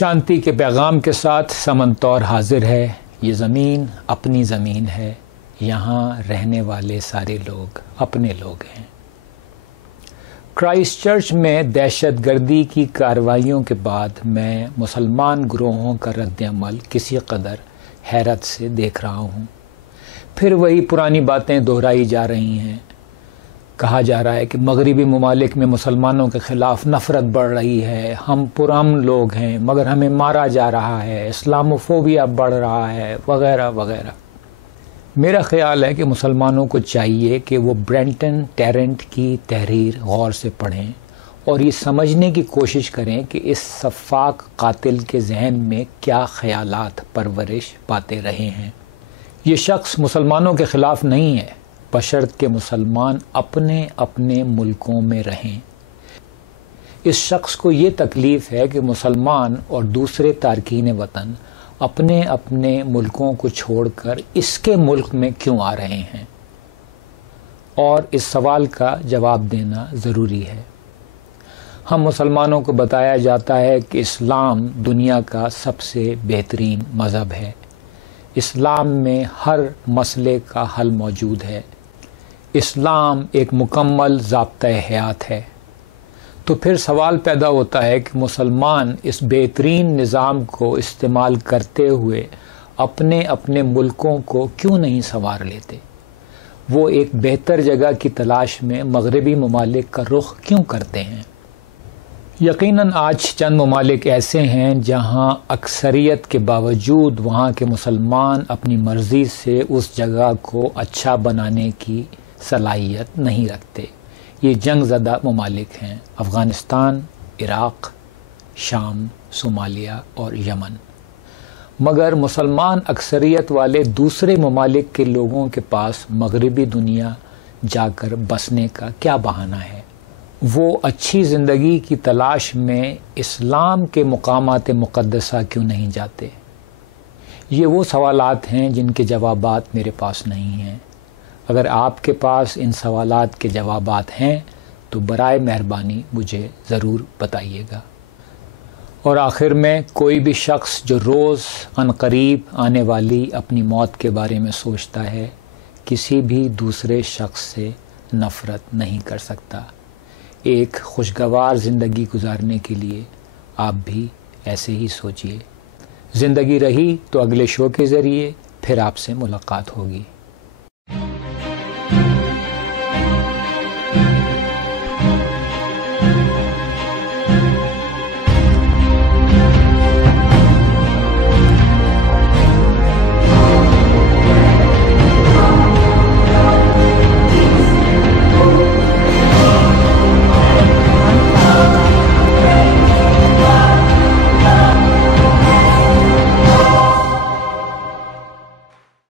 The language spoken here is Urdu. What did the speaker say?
شانتی کے پیغام کے ساتھ سمن طور حاضر ہے۔ یہ زمین اپنی زمین ہے، یہاں رہنے والے سارے لوگ اپنے لوگ ہیں۔ کرائسٹ چرچ میں دہشت گردی کی کارروائیوں کے بعد میں مسلمان گروہوں کا رد عمل کسی قدر حیرت سے دیکھ رہا ہوں۔ پھر وہی پرانی باتیں دہرائی جا رہی ہیں۔ کہا جا رہا ہے کہ مغربی ممالک میں مسلمانوں کے خلاف نفرت بڑھ رہی ہے، ہم پرامن لوگ ہیں مگر ہمیں مارا جا رہا ہے، اسلاموفوبیا بڑھ رہا ہے، وغیرہ وغیرہ۔ میرا خیال ہے کہ مسلمانوں کو چاہیے کہ وہ برینٹن ٹیرنٹ کی تحریر غور سے پڑھیں اور یہ سمجھنے کی کوشش کریں کہ اس سفاک قاتل کے ذہن میں کیا خیالات پرورش پاتے رہے ہیں۔ یہ شخص مسلمانوں کے خلاف نہیں ہے، بشرط کہ مسلمان اپنے اپنے ملکوں میں رہیں۔ اس شخص کو یہ تکلیف ہے کہ مسلمان اور دوسرے تارکین وطن اپنے اپنے ملکوں کو چھوڑ کر اس کے ملک میں کیوں آ رہے ہیں، اور اس سوال کا جواب دینا ضروری ہے۔ ہم مسلمانوں کو بتایا جاتا ہے کہ اسلام دنیا کا سب سے بہترین مذہب ہے، اسلام میں ہر مسئلے کا حل موجود ہے، اسلام ایک مکمل ضابطۂ حیات ہے۔ تو پھر سوال پیدا ہوتا ہے کہ مسلمان اس بہترین نظام کو استعمال کرتے ہوئے اپنے اپنے ملکوں کو کیوں نہیں سنوار لیتے؟ وہ ایک بہتر جگہ کی تلاش میں مغربی ممالک کا رخ کیوں کرتے ہیں؟ یقیناً آج چند ممالک ایسے ہیں جہاں اکثریت کے باوجود وہاں کے مسلمان اپنی مرضی سے اس جگہ کو اچھا بنانے کی صلاحیت نہیں رکھتے۔ یہ جنگ زدہ ممالک ہیں: افغانستان، عراق، شام، صومالیہ اور یمن۔ مگر مسلمان اکثریت والے دوسرے ممالک کے لوگوں کے پاس مغربی دنیا جا کر بسنے کا کیا بہانہ ہے؟ وہ اچھی زندگی کی تلاش میں اسلام کے مقامات مقدسہ کیوں نہیں جاتے؟ یہ وہ سوالات ہیں جن کے جوابات میرے پاس نہیں ہیں۔ اگر آپ کے پاس ان سوالات کے جوابات ہیں تو برائے مہربانی مجھے ضرور بتائیے گا۔ اور آخر میں، کوئی بھی شخص جو روز عنقریب آنے والی اپنی موت کے بارے میں سوچتا ہے، کسی بھی دوسرے شخص سے نفرت نہیں کر سکتا۔ ایک خوشگوار زندگی گزارنے کے لیے آپ بھی ایسے ہی سوچئے۔ زندگی رہی تو اگلے شو کے ذریعے پھر آپ سے ملاقات ہوگی۔